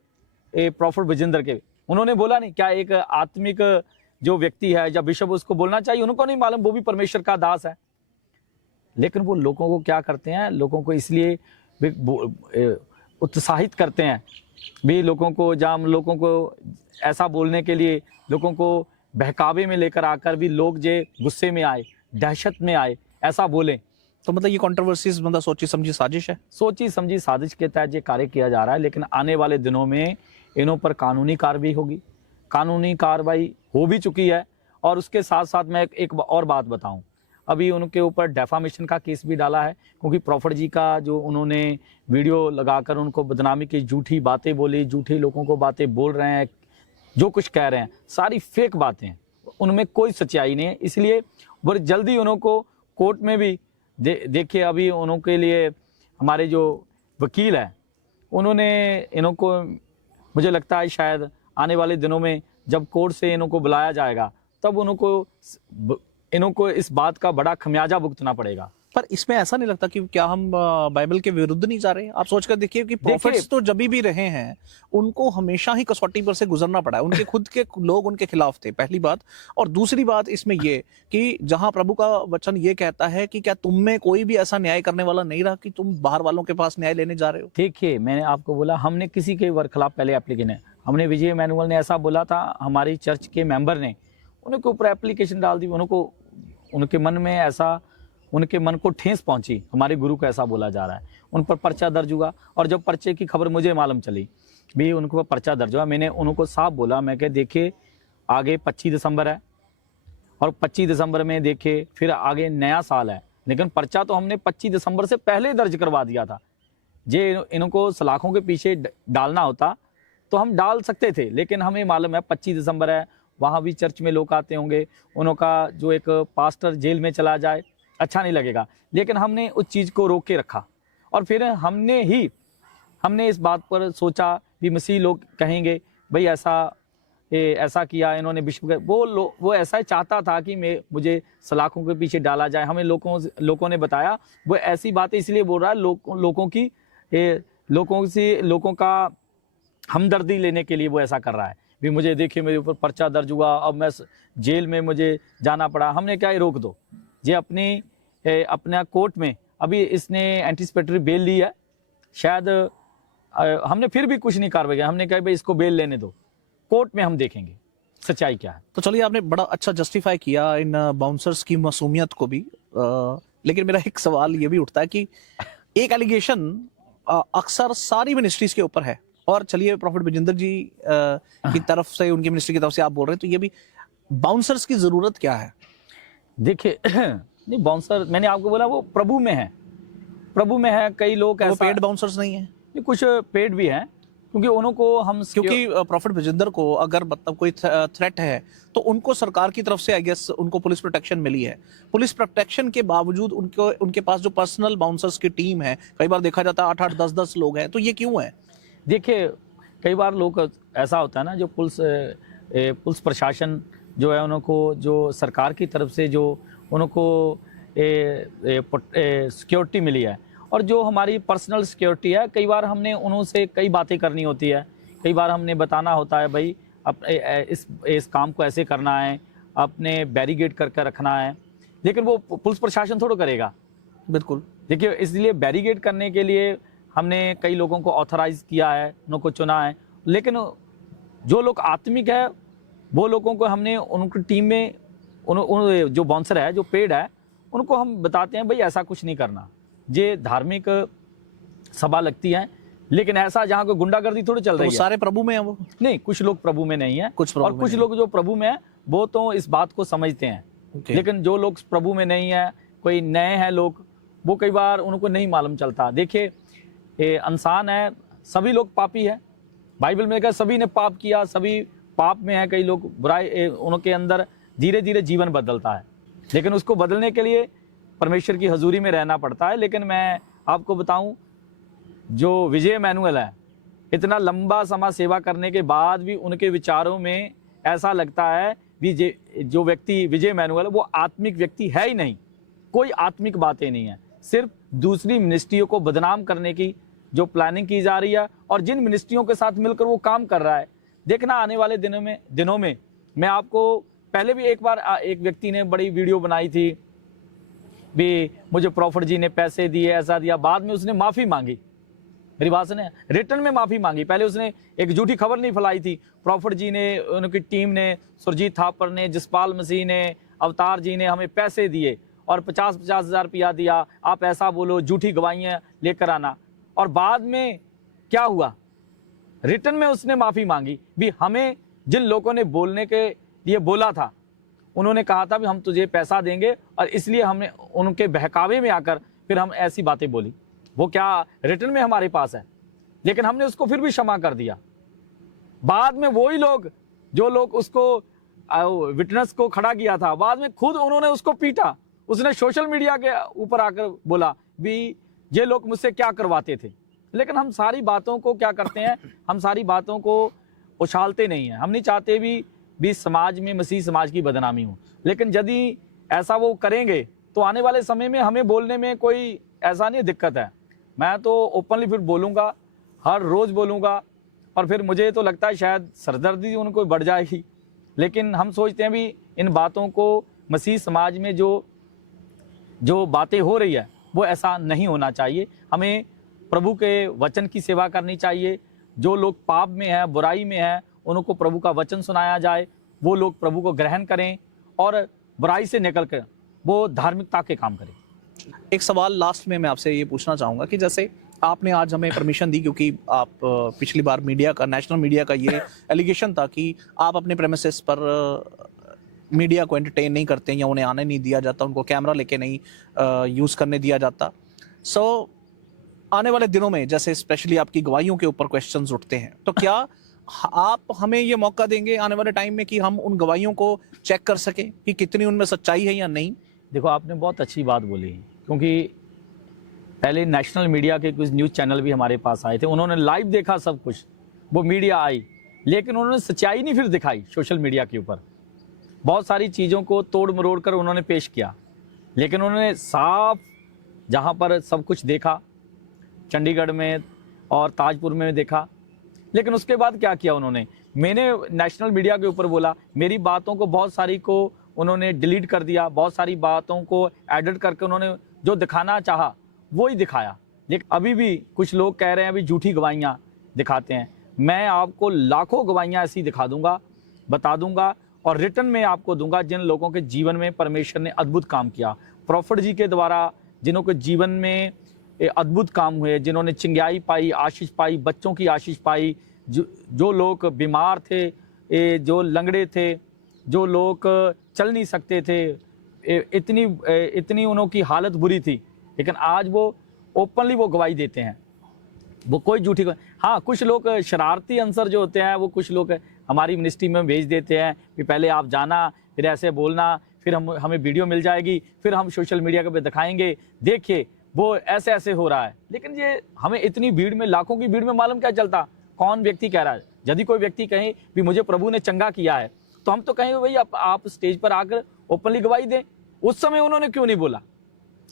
प्रॉफिट विजेंद्र के भी। उन्होंने बोला नहीं क्या? एक आत्मिक जो व्यक्ति है या बिशप, उसको बोलना चाहिए? उनको नहीं मालूम वो भी परमेश्वर का दास है। लेकिन वो लोगों को क्या करते हैं, लोगों को इसलिए उत्साहित करते हैं भी, लोगों को ऐसा बोलने के लिए, लोगों को बहकावे में लेकर आकर भी लोग जे गुस्से में आए, दहशत में आए, ऐसा बोले। तो मतलब ये कंट्रोवर्सीज मतलब सोची समझी साजिश है, सोची समझी साजिश के तहत ये कार्य किया जा रहा है। लेकिन आने वाले दिनों में इनों पर कानूनी कार्रवाई होगी, कानूनी कार्रवाई हो भी चुकी है। और उसके साथ साथ मैं एक और बात बताऊं, अभी उनके ऊपर डेफामेशन का केस भी डाला है, क्योंकि प्रॉफिट जी का जो उन्होंने वीडियो लगाकर उनको बदनामी की झूठी बातें बोली, झूठे लोगों को बातें बोल रहे हैं, जो कुछ कह रहे हैं सारी फेक बातें हैं, उनमें कोई सच्चाई नहीं है। इसलिए बहुत जल्दी उनको कोर्ट में भी देखिए, अभी उनके लिए हमारे जो वकील है, उन्होंने इनको, मुझे लगता है शायद आने वाले दिनों में जब कोर्ट से इनको बुलाया जाएगा, तब इनको इस बात का बड़ा खमियाजा भुगतना पड़ेगा। पर इसमें ऐसा नहीं लगता कि क्या हम बाइबल के विरुद्ध नहीं जा रहे? आप सोचकर देखिए कि प्रॉफिट्स तो जब भी रहे हैं, उनको हमेशा ही कसौटी पर से गुजरना पड़ा है। उनके खुद के लोग उनके खिलाफ थे, पहली बात। और दूसरी बात इसमें ये कि जहां प्रभु का वचन ये कहता है कि क्या तुम में कोई भी ऐसा न्याय करने वाला नहीं रहा कि तुम बाहर वालों के पास न्याय लेने जा रहे हो। देखिए, मैंने आपको बोला, हमने किसी के खिलाफ पहले एप्लीकेशन है, हमने विजय इमैनुअल ने ऐसा बोला था, हमारी चर्च के मेंबर ने उनके ऊपर एप्लीकेशन डाल दी। उनके मन में ऐसा, उनके मन को ठेस पहुंची, हमारे गुरु को ऐसा बोला जा रहा है, उन पर पर्चा दर्ज हुआ। और जब पर्चे की खबर मुझे मालूम चली भी उनके ऊपर पर्चा दर्ज हुआ, मैंने उनको साफ बोला, मैं कह देखिए आगे 25 दिसंबर है, और 25 दिसंबर में देखिए फिर आगे नया साल है, लेकिन पर्चा तो हमने 25 दिसंबर से पहले दर्ज करवा दिया था। जे इनको सलाखों के पीछे डालना होता तो हम डाल सकते थे, लेकिन हमें मालूम है 25 दिसंबर है, वहाँ भी चर्च में लोग आते होंगे, उनका जो एक पास्टर जेल में चला जाए, अच्छा नहीं लगेगा। लेकिन हमने उस चीज़ को रोक के रखा और फिर हमने इस बात पर सोचा भी मसीह लोग कहेंगे भाई ऐसा किया इन्होंने विश्व, वो ऐसा चाहता था कि मुझे सलाखों के पीछे डाला जाए। हमें लोगों ने बताया वो ऐसी बातें इसलिए बोल रहा है लोगों का हमदर्दी लेने के लिए वो ऐसा कर रहा है। भी मुझे देखिए मेरे ऊपर पर्चा दर्ज हुआ, अब मैं जेल में मुझे जाना पड़ा। हमने क्या रोक दो ये अपना कोर्ट में अभी इसने एंटीसिपेटरी बेल ली है, शायद हमने फिर भी कुछ नहीं कार्रवाई किया। हमने कहा भाई इसको बेल लेने दो, कोर्ट में हम देखेंगे सच्चाई क्या है। तो चलिए, आपने बड़ा अच्छा जस्टिफाई किया इन बाउंसर्स की मासूमियत को भी, लेकिन मेरा एक सवाल ये भी उठता है कि एक एलिगेशन अक्सर सारी मिनिस्ट्रीज के ऊपर है, और चलिए प्रॉफिट बजिंदर जी की तरफ से, उनकी मिनिस्ट्री की तरफ से आप बोल रहे हैं, तो ये भी बाउंसर्स की जरूरत क्या है? देखिए नहीं, बाउंसर मैंने आपको बोला वो प्रभु में है। कई लोग वो पेड बाउंसर्स नहीं है? कुछ पेड भी हैं, क्योंकि उनको हम क्योंकि प्रॉफिट बजिंदर को अगर मतलब कोई थ्रेट है तो उनको सरकार की तरफ से आई गेस उनको पुलिस प्रोटेक्शन मिली है। पुलिस प्रोटेक्शन के बावजूद उनके पास जो पर्सनल बाउंसर्स की टीम है, कई बार देखा जाता है 8-8 10-10 लोग हैं, तो ये क्यों है? देखिए कई बार लोग ऐसा होता है ना, जो पुलिस प्रशासन जो है उनको जो सरकार की तरफ से जो उनको सिक्योरिटी मिली है, और जो हमारी पर्सनल सिक्योरिटी है, कई बार हमने उनसे कई बातें करनी होती है। कई बार हमने बताना होता है भाई इस काम को ऐसे करना है, अपने बैरिकेड करके रखना है, लेकिन वो पुलिस प्रशासन थोड़ा करेगा। बिल्कुल। देखिए इसलिए बैरिकेड करने के लिए हमने कई लोगों को ऑथराइज किया है, उनको चुना है, लेकिन जो लोग आत्मिक है वो लोगों को हमने उनकी टीम में जो बाउंसर है, जो पेड है, उनको हम बताते हैं भाई ऐसा कुछ नहीं करना। ये धार्मिक सभा लगती है, लेकिन ऐसा जहाँ कोई गुंडागर्दी थोड़ी चल रही है। सारे प्रभु में है वो? नहीं, कुछ लोग प्रभु में नहीं है, कुछ और कुछ लोग जो प्रभु में है वो तो इस बात को समझते हैं। लेकिन जो लोग प्रभु में नहीं है, कोई नए हैं लोग, वो कई बार उनको नहीं मालूम चलता। देखिए इंसान है, सभी लोग पापी है। बाइबल में कहा सभी ने पाप किया, सभी पाप में है। कई लोग बुराई, उनके अंदर धीरे धीरे जीवन बदलता है, लेकिन उसको बदलने के लिए परमेश्वर की हजूरी में रहना पड़ता है। लेकिन मैं आपको बताऊं, जो विजय मैनुअल है, इतना लंबा समय सेवा करने के बाद भी उनके विचारों में ऐसा लगता है भी जो व्यक्ति विजय मैनुअल है वो आत्मिक व्यक्ति है ही नहीं। कोई आत्मिक बातें नहीं है, सिर्फ दूसरी मिनिस्ट्रियों को बदनाम करने की जो प्लानिंग की जा रही है, और जिन मिनिस्ट्रियों के साथ मिलकर वो काम कर रहा है। देखना आने वाले दिनों में मैं आपको, पहले भी एक बार एक व्यक्ति ने बड़ी वीडियो बनाई थी भी मुझे प्रॉफिट जी ने पैसे दिए, ऐसा दिया। बाद में उसने माफ़ी मांगी, मेरी बात सुने, रिटर्न में माफ़ी मांगी। पहले उसने एक झूठी खबर नहीं फैलाई थी। प्रॉफिट जी ने, उनकी टीम ने, सुरजीत थापर ने, जसपाल मसीह ने, अवतार जी ने हमें पैसे दिए और 50-50 हज़ार रुपया दिया, आप ऐसा बोलो, झूठी गवाहियाँ लेकर आना। और बाद में क्या हुआ, रिटर्न में उसने माफ़ी मांगी भी। हमें जिन लोगों ने बोलने के लिए बोला था, उन्होंने कहा था भी हम तुझे पैसा देंगे, और इसलिए हमने उनके बहकावे में आकर फिर हम ऐसी बातें बोली। वो क्या रिटर्न में हमारे पास है, लेकिन हमने उसको फिर भी क्षमा कर दिया। बाद में वही लोग, जो लोग उसको विटनेस को खड़ा किया था, बाद में खुद उन्होंने उसको पीटा। उसने सोशल मीडिया के ऊपर आकर बोला भी ये लोग मुझसे क्या करवाते थे। लेकिन हम सारी बातों को क्या करते हैं, हम सारी बातों को उछालते नहीं हैं। हम नहीं चाहते भी समाज में मसीह समाज की बदनामी हो, लेकिन यदि ऐसा वो करेंगे तो आने वाले समय में हमें बोलने में कोई ऐसा नहीं दिक्कत है। मैं तो ओपनली फिर बोलूँगा, हर रोज़ बोलूँगा, और फिर मुझे तो लगता है शायद सरदर्दी उनको बढ़ जाएगी। लेकिन हम सोचते हैं भी इन बातों को, मसीह समाज में जो बातें हो रही है वो ऐसा नहीं होना चाहिए। हमें प्रभु के वचन की सेवा करनी चाहिए। जो लोग पाप में हैं, बुराई में हैं, उनको प्रभु का वचन सुनाया जाए, वो लोग प्रभु को ग्रहण करें और बुराई से निकल कर वो धार्मिकता के काम करें। एक सवाल लास्ट में मैं आपसे ये पूछना चाहूँगा कि जैसे आपने आज हमें परमिशन दी, क्योंकि आप पिछली बार मीडिया का, नेशनल मीडिया का ये एलिगेशन था कि आप अपने प्रेमिसेस पर मीडिया को एंटरटेन नहीं करते या उन्हें आने नहीं दिया जाता, उनको कैमरा लेके नहीं यूज़ करने दिया जाता। सो आने वाले दिनों में जैसे स्पेशली आपकी गवाहियों के ऊपर क्वेश्चंस उठते हैं, तो क्या आप हमें ये मौका देंगे आने वाले टाइम में कि हम उन गवाहियों को चेक कर सकें कि कितनी उनमें सच्चाई है या नहीं? देखो, आपने बहुत अच्छी बात बोली, क्योंकि पहले नेशनल मीडिया के कुछ न्यूज़ चैनल भी हमारे पास आए थे, उन्होंने लाइव देखा सब कुछ, वो मीडिया आई, लेकिन उन्होंने सच्चाई नहीं फिर दिखाई सोशल मीडिया के ऊपर। बहुत सारी चीज़ों को तोड़ मरोड़ कर उन्होंने पेश किया, लेकिन उन्होंने साफ जहाँ पर सब कुछ देखा, चंडीगढ़ में और ताजपुर में देखा, लेकिन उसके बाद क्या किया उन्होंने, मैंने नेशनल मीडिया के ऊपर बोला, मेरी बातों को बहुत सारी को उन्होंने डिलीट कर दिया, बहुत सारी बातों को एडिट करके उन्होंने जो दिखाना चाहा वो ही दिखाया। लेकिन अभी भी कुछ लोग कह रहे हैं अभी झूठी गवाहियाँ दिखाते हैं। मैं आपको लाखों गवाहियाँ ऐसी दिखा दूंगा, बता दूंगा और रिटर्न में आपको दूंगा जिन लोगों के जीवन में परमेश्वर ने अद्भुत काम किया। प्रॉफिट जी के द्वारा जिन्हों के जीवन में अद्भुत काम हुए, जिन्होंने चिंगाई पाई, आशीष पाई, बच्चों की आशीष पाई, जो लोग बीमार थे, जो लंगड़े थे, जो लोग चल नहीं सकते थे, इतनी उनकी हालत बुरी थी, लेकिन आज वो ओपनली वो गवाही देते हैं। वो कोई झूठी, हाँ कुछ लोग शरारती अंसर जो होते हैं वो कुछ लोग हमारी मिनिस्ट्री में भेज देते हैं कि पहले आप जाना, फिर ऐसे बोलना, फिर हमें वीडियो मिल जाएगी, फिर हम सोशल मीडिया पे दिखाएंगे, देखिए वो ऐसे ऐसे हो रहा है। लेकिन ये हमें इतनी भीड़ में, लाखों की भीड़ में मालूम क्या चलता कौन व्यक्ति कह रहा है। यदि कोई व्यक्ति कहे भी मुझे प्रभु ने चंगा किया है, तो हम तो कहेंगे भाई आप स्टेज पर आकर ओपनली गवाही दें। उस समय उन्होंने क्यों नहीं बोला?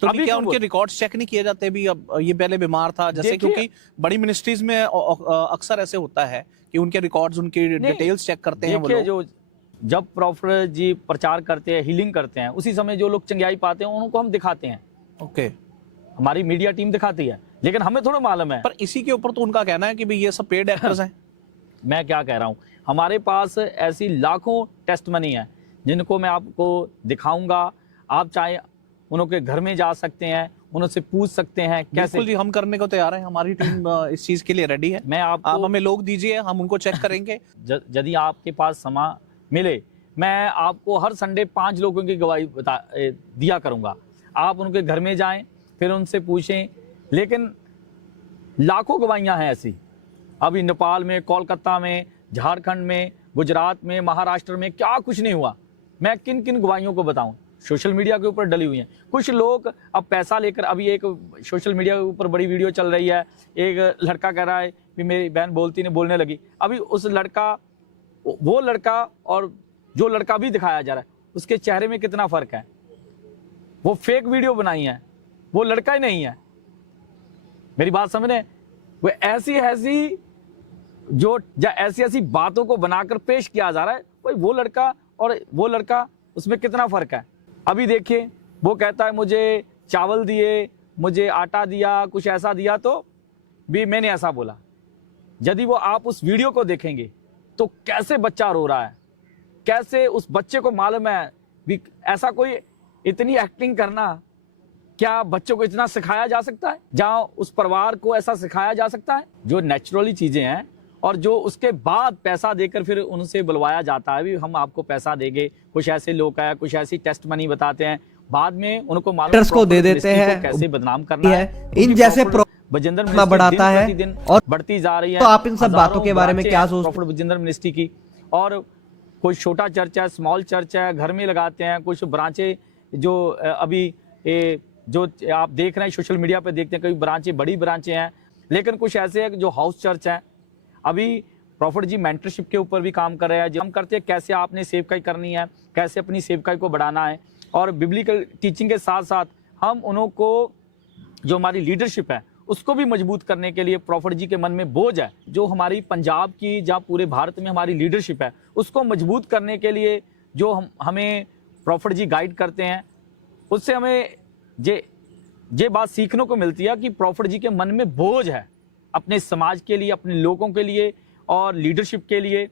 तो अभी क्या उनके रिकॉर्ड्स चेक नहीं किए जाते भी? अब ये पहले बीमार था जैसे, क्योंकि बड़ी मिनिस्ट्रीज में अक्सर ऐसे होता है कि उनके रिकॉर्ड्स, उनकी डिटेल्स चेक करते हैं वो लोग। जो जब प्रॉफिट जी प्रचार करते हैं, हीलिंग करते हैं, उसी समय जो लोग चंगाई पाते हैं उनको हम दिखाते हैं। ओके, हमारी मीडिया टीम दिखाती है, लेकिन हमें थोड़ा मालूम है। पर इसी के ऊपर तो उनका कहना है कि भाई ये सब पेड एक्टर्स हैं। मैं क्या कह रहा हूँ, हमारे पास ऐसी लाखों टेस्टमनी है जिनको मैं आपको दिखाऊंगा। आप चाहे उनके घर में जा सकते हैं, उनसे पूछ सकते हैं कैसे। जी, हम करने को तैयार हैं, हमारी टीम इस चीज के लिए रेडी है। मैं आप हमें लोग दीजिए, हम उनको चेक करेंगे। यदि आपके पास समय मिले, मैं आपको हर संडे 5 लोगों की गवाही दिया करूंगा। आप उनके घर में जाएं, फिर उनसे पूछें। लेकिन लाखों गवाहियां हैं ऐसी, अभी नेपाल में, कोलकाता में, झारखंड में, गुजरात में, महाराष्ट्र में क्या कुछ नहीं हुआ। मैं किन किन गवाहियों को बताऊं, सोशल मीडिया के ऊपर डली हुई हैं। कुछ लोग अब पैसा लेकर, अभी एक सोशल मीडिया के ऊपर बड़ी वीडियो चल रही है, एक लड़का कह रहा है कि मेरी बहन बोलती नहीं, बोलने लगी। अभी उस लड़का, वो लड़का और जो लड़का भी दिखाया जा रहा है, उसके चेहरे में कितना फर्क है। वो फेक वीडियो बनाई है, वो लड़का ही नहीं है। मेरी बात समझ रहे हैं? वो ऐसी बातों को बनाकर पेश किया जा रहा है। भाई वो लड़का और वो लड़का, उसमें कितना फर्क है। अभी देखिए, वो कहता है मुझे चावल दिए, मुझे आटा दिया, कुछ ऐसा दिया, तो भी मैंने ऐसा बोला। यदि वो आप उस वीडियो को देखेंगे तो कैसे बच्चा रो रहा है, कैसे उस बच्चे को मालूम है भी ऐसा कोई इतनी एक्टिंग करना, क्या बच्चों को इतना सिखाया जा सकता है? जहां उस परिवार को ऐसा सिखाया जा सकता है? जो नेचुरली चीजें हैं और जो उसके बाद पैसा देकर फिर उनसे बुलवाया जाता है, भी हम आपको पैसा देंगे। कुछ ऐसे लोग हैं, कुछ ऐसी टेस्ट मनी बताते हैं, बाद में उनको मालूम को दे देते हैं कैसे बदनाम करना है। इन जैसे बजेंद्र बढ़ाता है और बढ़ती जा रही है। तो आप इन सब बातों के बारे में क्या सोचते हैं? बजेंद्र मिनिस्ट्री की, और कोई छोटा चर्च है, स्मॉल चर्च है, घर में लगाते हैं। कुछ ब्रांचें जो अभी जो आप देख रहे हैं सोशल मीडिया पे, देखते हैं कई ब्रांचें, बड़ी ब्रांचें हैं, लेकिन कुछ ऐसे हैं जो हाउस चर्च हैं। अभी प्रॉफिट जी मेंटरशिप के ऊपर भी काम कर रहे हैं। हम करते हैं कैसे आपने सेवकाई करनी है, कैसे अपनी सेवकाई को बढ़ाना है, और बिब्लिकल टीचिंग के साथ साथ हम उनको, जो हमारी लीडरशिप है उसको भी मजबूत करने के लिए, प्रॉफिट जी के मन में बोझ है जो हमारी पंजाब की, जहाँ पूरे भारत में हमारी लीडरशिप है, उसको मजबूत करने के लिए जो हमें प्रॉफिट जी गाइड करते हैं, उससे हमें ये बात सीखने को मिलती है कि प्रॉफिट जी के मन में बोझ है अपने समाज के लिए, अपने लोगों के लिए और लीडरशिप के लिए।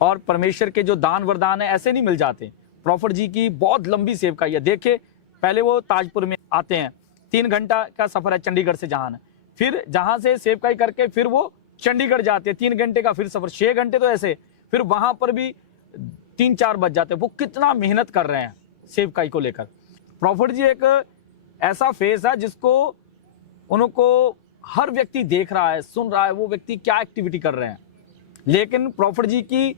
और परमेश्वर के जो दान वरदान है ऐसे नहीं मिल जाते। प्रॉफिट जी की बहुत लंबी सेवकाई है। देखिए, पहले वो ताजपुर में आते हैं, 3 घंटा का सफर है चंडीगढ़ से जहां, फिर जहां से सेवकाई करके फिर वो चंडीगढ़ जाते हैं, 3 घंटे का फिर सफर, 6 घंटे तो ऐसे, फिर वहां पर भी 3-4 बज जाते हैं। वो कितना मेहनत कर रहे हैं सेवकाई को लेकर। प्रॉफिट जी एक ऐसा फेस है जिसको उनको हर व्यक्ति देख रहा है, सुन रहा है, वो व्यक्ति क्या एक्टिविटी कर रहे हैं। लेकिन प्रॉफिट जी की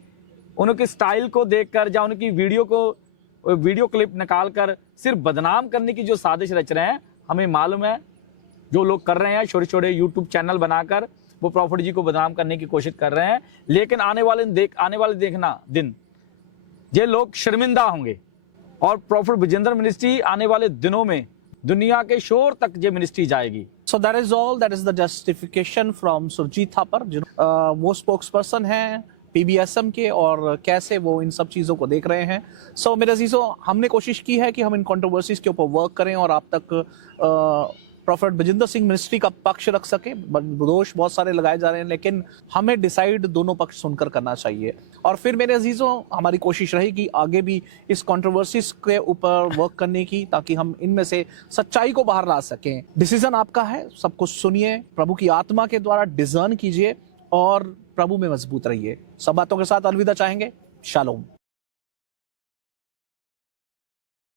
उनके स्टाइल को देखकर या उनकी वीडियो क्लिप निकालकर सिर्फ बदनाम करने की जो साजिश रच रहे हैं, हमें मालूम है जो लोग कर रहे हैं, छोटे छोटे यूट्यूब चैनल बनाकर वो प्रॉफिट जी को बदनाम करने की कोशिश कर रहे हैं। लेकिन आने वाले देखना दिन ये लोग शर्मिंदा होंगे और प्रॉफिट विजेंद्र मिनिस्ट्री आने वाले दिनों में दुनिया के शोर तक ये मिनिस्ट्री जाएगी। So that is all. That is the justification from Surjit Thapar, जो वो स्पोक्स पर्सन हैं पीबीएसएम के और कैसे वो इन सब चीज़ों को देख रहे हैं। सो मेरे अजीजों, हमने कोशिश की है कि हम इन कंट्रोवर्सीज के ऊपर वर्क करें और आप तक प्रॉफिट विजेंद्र सिंह मिनिस्ट्री का पक्ष रख सके। दोष बहुत सारे लगाए जा रहे हैं, लेकिन हमें डिसाइड दोनों पक्ष सुनकर करना चाहिए। और फिर मेरे अजीजों, हमारी कोशिश रहेगी आगे भी इस कंट्रोवर्सीज के ऊपर वर्क करने की, ताकि हम इनमें से सच्चाई को बाहर ला सकें। डिसीजन आपका है, सब कुछ सुनिए, प्रभु की आत्मा के द्वारा डिजर्न कीजिए और प्रभु में मजबूत रहिए। सब बातों के साथ अलविदा चाहेंगे। शालोम।